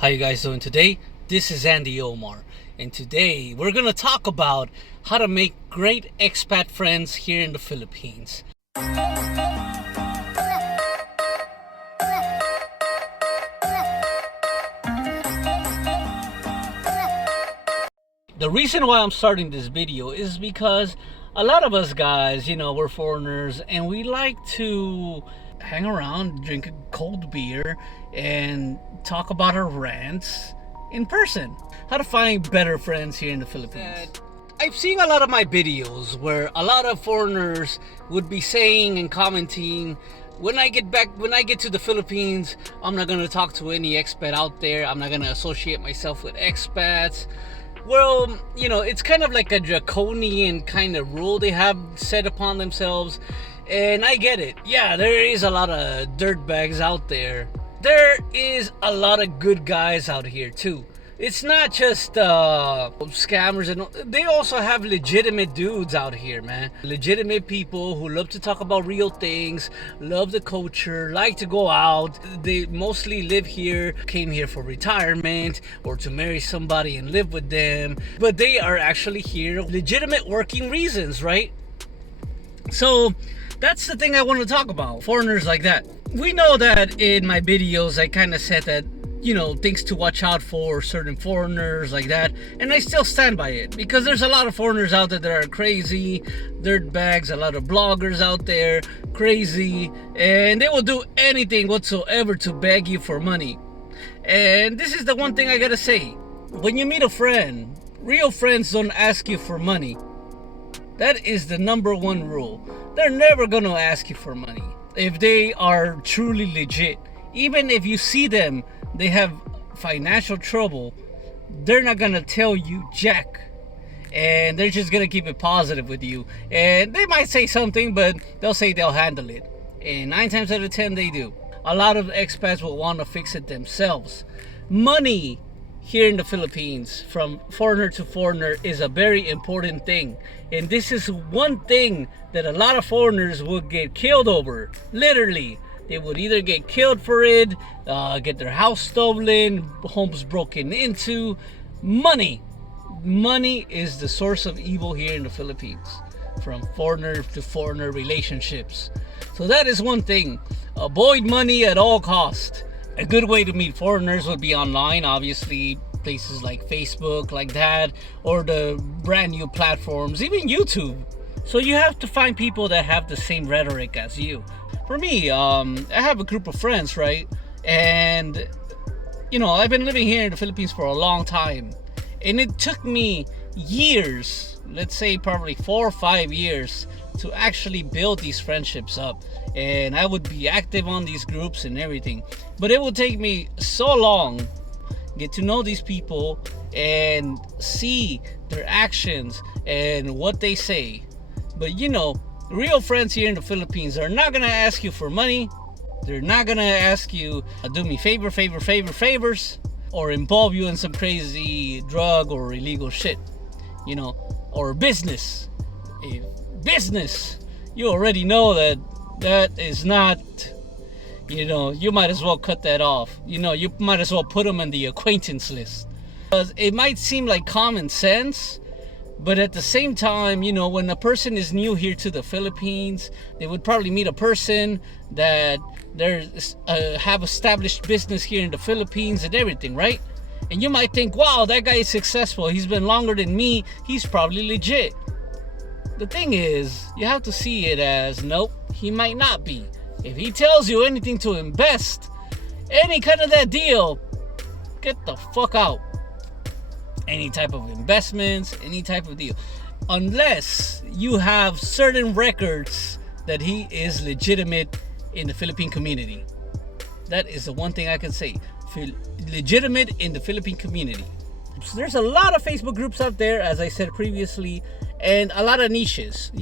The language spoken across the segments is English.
How you guys doing today? This is Andy Omar, and today we're gonna talk about how to make great expat friends here in the Philippines. The reason why I'm starting this video is because a lot of us guys, we're foreigners and we like to hang around, drink a cold beer, and talk about our rants in person. How to find better friends here in the Philippines. I've seen a lot of my videos where a lot of foreigners would be saying and commenting, when I get to the Philippines, I'm not gonna talk to any expat out there. I'm not gonna associate myself with expats. Well, it's kind of like a draconian kind of rule they have set upon themselves. And I get it. Yeah, there is a lot of dirtbags out there. There is a lot of good guys out here too. It's not just scammers, and they also have legitimate dudes out here, man. Legitimate people who love to talk about real things, love the culture, like to go out. They mostly live here, came here for retirement or to marry somebody and live with them. But they are actually here legitimate working reasons, right? So that's the thing I want to talk about. Foreigners like that. We know that in my videos I kind of said that things to watch out for certain foreigners like that, and I still stand by it because there's a lot of foreigners out there that are crazy dirtbags, a lot of bloggers out there crazy, and they will do anything whatsoever to beg you for money. And this is the one thing I gotta say: when you meet a friend, real friends don't ask you for money. That is the number one rule. They're never gonna ask you for money if they are truly legit. Even if you see them, they have financial trouble, they're not gonna tell you jack, and they're just gonna keep it positive with you. And they might say something, but they'll say they'll handle it, and 9 times out of 10 they do. A lot of expats will want to fix it themselves. Money here in the Philippines, from foreigner to foreigner, is a very important thing, and this is one thing that a lot of foreigners would get killed over. Literally, they would either get killed for it, get their house stolen, homes broken into. Money is the source of evil here in the Philippines, from foreigner to foreigner relationships. So that is one thing. Avoid money at all costs. A good way to meet foreigners would be online, obviously, places like Facebook, like that, or the brand new platforms, even YouTube. So you have to find people that have the same rhetoric as you. For me, I have a group of friends, right? And I've been living here in the Philippines for a long time, and it took me years, let's say probably 4 or 5 years, to actually build these friendships up. And I would be active on these groups and everything, but it would take me so long get to know these people and see their actions and what they say. But real friends here in the Philippines are not gonna ask you for money. They're not gonna ask you do me favors, or involve you in some crazy drug or illegal shit, or business. If business, you already know that is not, you might as well cut that off. You might as well put them on the acquaintance list. Because it might seem like common sense, but at the same time, when a person is new here to the Philippines, they would probably meet a person that have established business here in the Philippines and everything, right? And you might think, wow, that guy is successful. He's been longer than me. He's probably legit. The thing is, you have to see it as, nope, he might not be. If he tells you anything to invest, any kind of that deal, get the fuck out. Any type of investments, any type of deal, unless you have certain records that he is legitimate in the Philippine community. That is the one thing I can say. Legitimate in the Philippine community. So there's a lot of Facebook groups out there, as I said previously, and a lot of niches.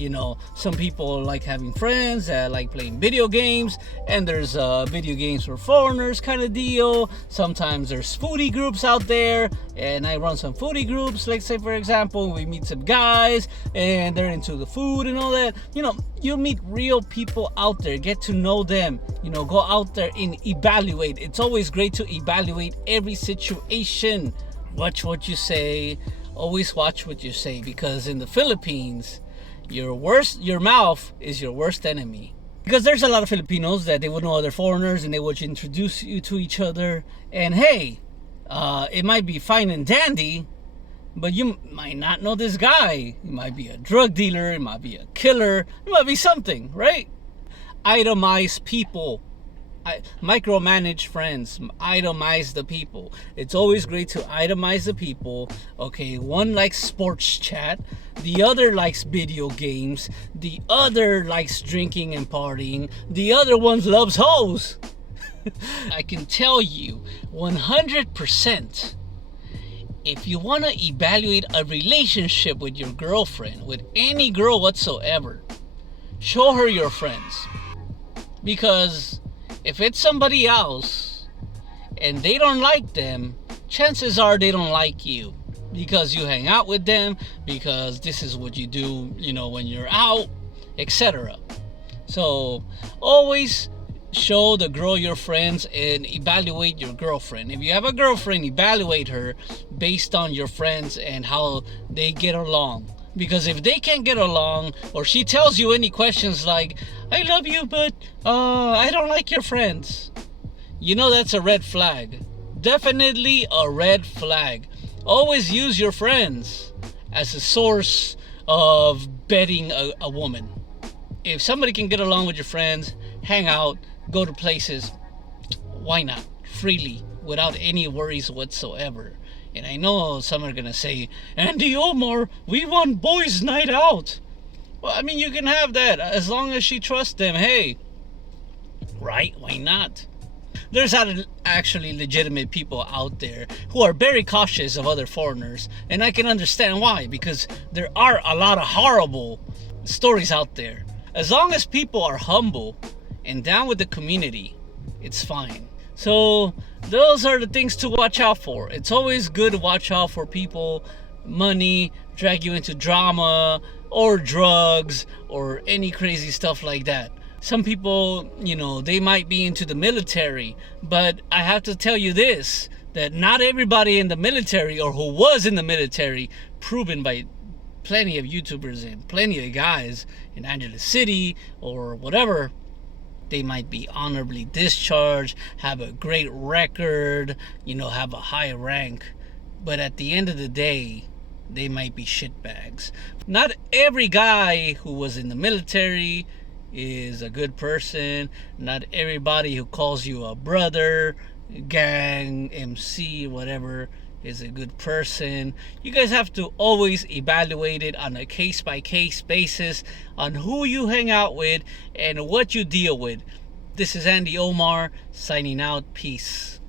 Some people like having friends that like playing video games, and there's video games for foreigners kind of deal. Sometimes there's foodie groups out there, and I run some foodie groups. Like, say for example, we meet some guys and they're into the food and all that. You meet real people out there, get to know them, go out there and evaluate. It's always great to evaluate every situation. Watch what you say. Always watch what you say, because in the Philippines, your mouth is your worst enemy. Because there's a lot of Filipinos that they would know other foreigners and they would introduce you to each other. And hey, it might be fine and dandy, but you might not know this guy. He might be a drug dealer, he might be a killer, it might be something, right? Itemize people. Micromanage friends, itemize the people. It's always great to itemize the people. Okay, one likes sports chat, the other likes video games, the other likes drinking and partying, the other one loves hoes. I can tell you 100%, if you want to evaluate a relationship with your girlfriend, with any girl whatsoever, show her your friends. Because if it's somebody else and they don't like them, chances are they don't like you, because you hang out with them, because this is what you do, when you're out, etc. So always show the girl your friends and evaluate your girlfriend. If you have a girlfriend, evaluate her based on your friends and how they get along. Because if they can't get along, or she tells you any questions like, I love you, but I don't like your friends, that's a red flag. Definitely a red flag. Always use your friends as a source of betting a woman. If somebody can get along with your friends, hang out, go to places, why not? Freely, without any worries whatsoever. And I know some are going to say, Andy Omar, we want boys' night out. Well, you can have that as long as she trusts them. Hey, right? Why not? There's actually legitimate people out there who are very cautious of other foreigners. And I can understand why, because there are a lot of horrible stories out there. As long as people are humble and down with the community, it's fine. So those are the things to watch out for. It's always good to watch out for people, money, drag you into drama or drugs or any crazy stuff like that. Some people, they might be into the military, but I have to tell you this, that not everybody in the military or who was in the military, proven by plenty of YouTubers and plenty of guys in Angeles City or whatever, they might be honorably discharged, have a great record, have a high rank. But at the end of the day, they might be shitbags. Not every guy who was in the military is a good person. Not everybody who calls you a brother, gang, MC, whatever, is a good person. You guys have to always evaluate it on a case-by-case basis on who you hang out with and what you deal with. This is Andy Omar signing out. Peace.